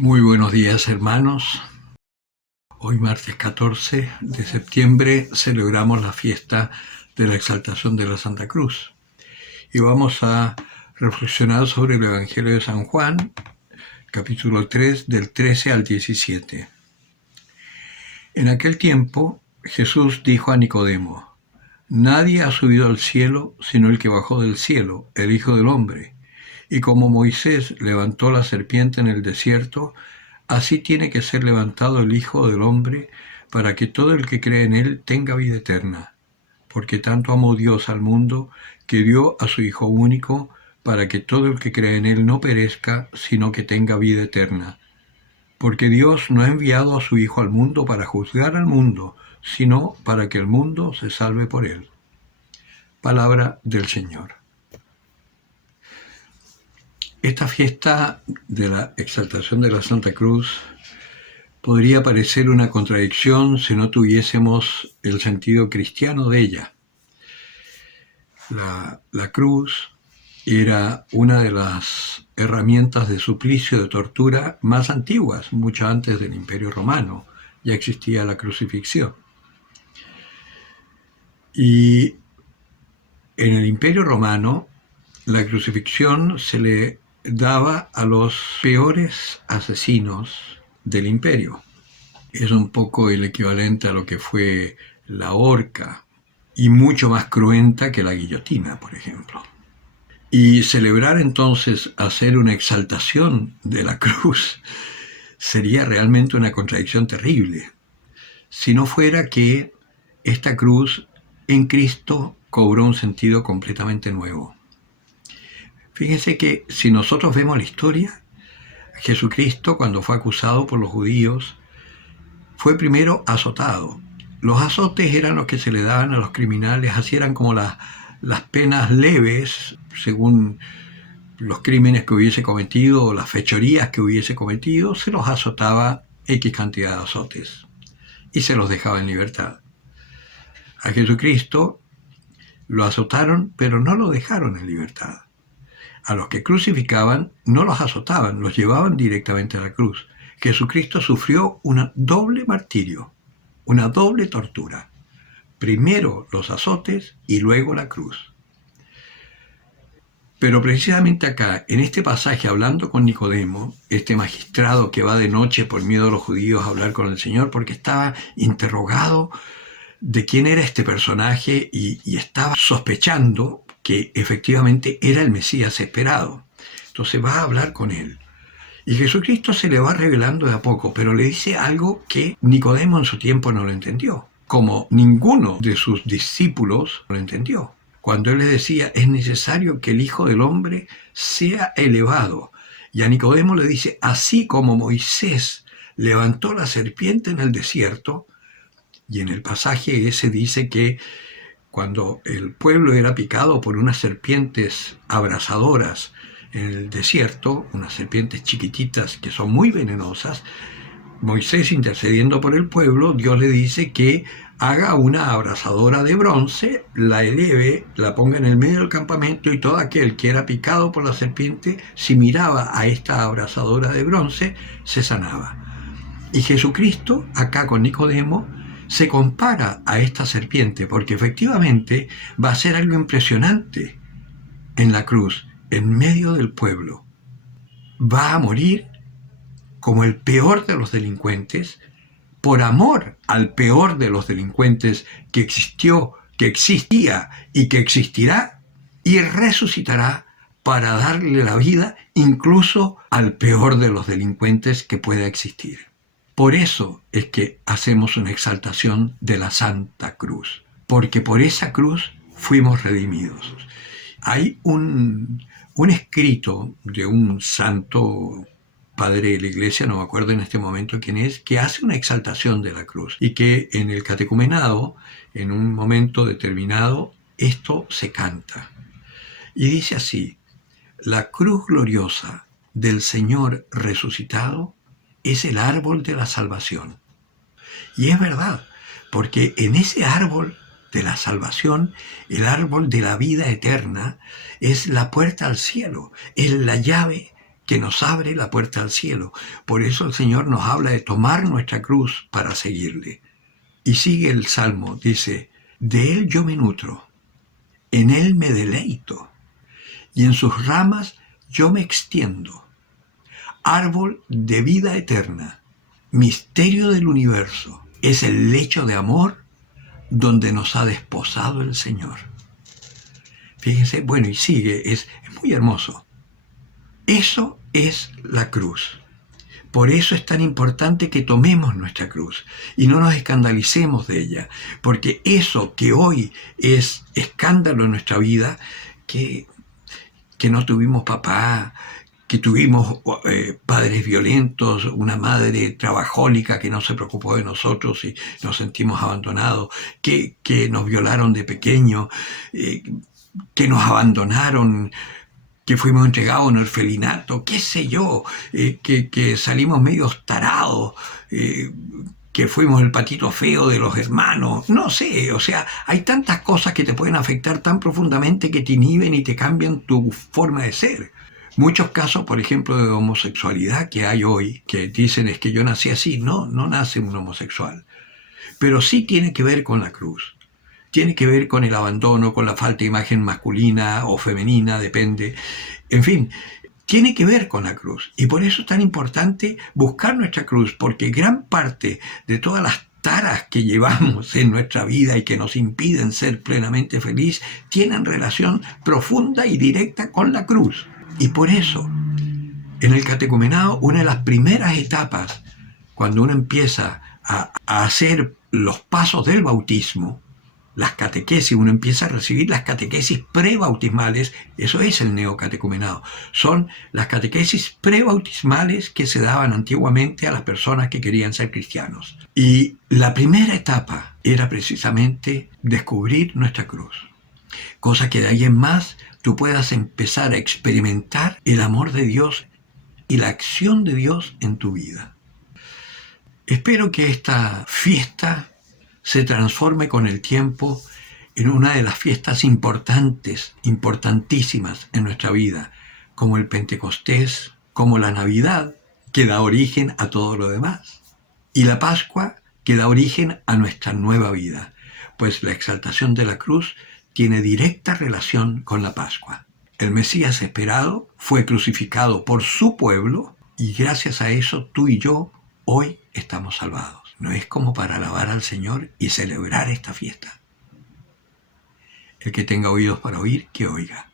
Muy buenos días, hermanos. Hoy, martes 14 de septiembre, celebramos la fiesta de la exaltación de la Santa Cruz. Y vamos a reflexionar sobre el Evangelio de San Juan, capítulo 3, del 13 al 17. En aquel tiempo, Jesús dijo a Nicodemo: Nadie ha subido al cielo sino el que bajó del cielo, el Hijo del Hombre. Y como Moisés levantó la serpiente en el desierto, así tiene que ser levantado el Hijo del Hombre, para que todo el que cree en él tenga vida eterna. Porque tanto amó Dios al mundo, que dio a su Hijo único, para que todo el que cree en él no perezca, sino que tenga vida eterna. Porque Dios no ha enviado a su Hijo al mundo para juzgar al mundo, sino para que el mundo se salve por él. Palabra del Señor. Esta fiesta de la exaltación de la Santa Cruz podría parecer una contradicción si no tuviésemos el sentido cristiano de ella. La cruz era una de las herramientas de suplicio, de tortura más antiguas, mucho antes del Imperio Romano. Ya existía la crucifixión. Y en el Imperio Romano, la crucifixión se le daba a los peores asesinos del imperio. Es un poco el equivalente a lo que fue la horca, y mucho más cruenta que la guillotina, por ejemplo. Y celebrar entonces hacer una exaltación de la cruz sería realmente una contradicción terrible, si no fuera que esta cruz en Cristo cobró un sentido completamente nuevo. Fíjense que si nosotros vemos la historia, Jesucristo, cuando fue acusado por los judíos, fue primero azotado. Los azotes eran los que se le daban a los criminales, así eran como las penas leves, según los crímenes que hubiese cometido o las fechorías que hubiese cometido, se los azotaba X cantidad de azotes y se los dejaba en libertad. A Jesucristo lo azotaron, pero no lo dejaron en libertad. A los que crucificaban no los azotaban, los llevaban directamente a la cruz. Jesucristo sufrió un doble martirio, una doble tortura. Primero los azotes y luego la cruz. Pero precisamente acá, en este pasaje, hablando con Nicodemo, este magistrado que va de noche por miedo a los judíos a hablar con el Señor, porque estaba interrogado de quién era este personaje y estaba sospechando que efectivamente era el Mesías esperado. Entonces va a hablar con él. Y Jesucristo se le va revelando de a poco, pero le dice algo que Nicodemo en su tiempo no lo entendió, como ninguno de sus discípulos lo entendió. Cuando él le decía, es necesario que el Hijo del Hombre sea elevado. Y a Nicodemo le dice, así como Moisés levantó la serpiente en el desierto, y en el pasaje ese dice que cuando el pueblo era picado por unas serpientes abrasadoras en el desierto, unas serpientes chiquititas que son muy venenosas, Moisés, intercediendo por el pueblo, Dios le dice que haga una abrasadora de bronce, la eleve, la ponga en el medio del campamento, y todo aquel que era picado por la serpiente, si miraba a esta abrasadora de bronce, se sanaba. Y Jesucristo, acá con Nicodemo, se compara a esta serpiente, porque efectivamente va a ser algo impresionante en la cruz, en medio del pueblo. Va a morir como el peor de los delincuentes, por amor al peor de los delincuentes que existió, que existía y que existirá, y resucitará para darle la vida incluso al peor de los delincuentes que pueda existir. Por eso es que hacemos una exaltación de la Santa Cruz, porque por esa cruz fuimos redimidos. Hay un escrito de un santo padre de la iglesia, no me acuerdo en este momento quién es, que hace una exaltación de la cruz y que en el catecumenado, en un momento determinado, esto se canta. Y dice así: la cruz gloriosa del Señor resucitado es el árbol de la salvación. Y es verdad, porque en ese árbol de la salvación, el árbol de la vida eterna, es la puerta al cielo, es la llave que nos abre la puerta al cielo. Por eso el Señor nos habla de tomar nuestra cruz para seguirle. Y sigue el Salmo, dice, de Él yo me nutro, en Él me deleito, y en sus ramas yo me extiendo. Árbol de vida eterna, misterio del universo, es el lecho de amor donde nos ha desposado el Señor. Fíjense, bueno, y sigue, es muy hermoso. Eso es la cruz. Por eso es tan importante que tomemos nuestra cruz y no nos escandalicemos de ella, porque eso que hoy es escándalo en nuestra vida, que no tuvimos papá, que tuvimos padres violentos, una madre trabajólica que no se preocupó de nosotros y nos sentimos abandonados, que nos violaron de pequeño, que nos abandonaron, que fuimos entregados a un orfelinato, qué sé yo, que salimos medio tarados, que fuimos el patito feo de los hermanos, no sé, o sea, hay tantas cosas que te pueden afectar tan profundamente que te inhiben y te cambian tu forma de ser. Muchos casos, por ejemplo, de homosexualidad que hay hoy, que dicen es que yo nací así, no nace un homosexual, pero sí tiene que ver con la cruz. Tiene que ver con el abandono, con la falta de imagen masculina o femenina, depende. En fin, tiene que ver con la cruz. Y por eso es tan importante buscar nuestra cruz, porque gran parte de todas las taras que llevamos en nuestra vida y que nos impiden ser plenamente feliz, tienen relación profunda y directa con la cruz. Y por eso, en el catecumenado, una de las primeras etapas, cuando uno empieza a hacer los pasos del bautismo, las catequesis, uno empieza a recibir las catequesis prebautismales, eso es el neocatecumenado, son las catequesis prebautismales que se daban antiguamente a las personas que querían ser cristianos. Y la primera etapa era precisamente descubrir nuestra cruz, cosa que de ahí en más tú puedas empezar a experimentar el amor de Dios y la acción de Dios en tu vida. Espero que esta fiesta se transforme con el tiempo en una de las fiestas importantes, importantísimas en nuestra vida, como el Pentecostés, como la Navidad, que da origen a todo lo demás, y la Pascua, que da origen a nuestra nueva vida, pues la exaltación de la cruz tiene directa relación con la Pascua. El Mesías esperado fue crucificado por su pueblo y gracias a eso tú y yo hoy estamos salvados. ¿No es como para alabar al Señor y celebrar esta fiesta? El que tenga oídos para oír, que oiga.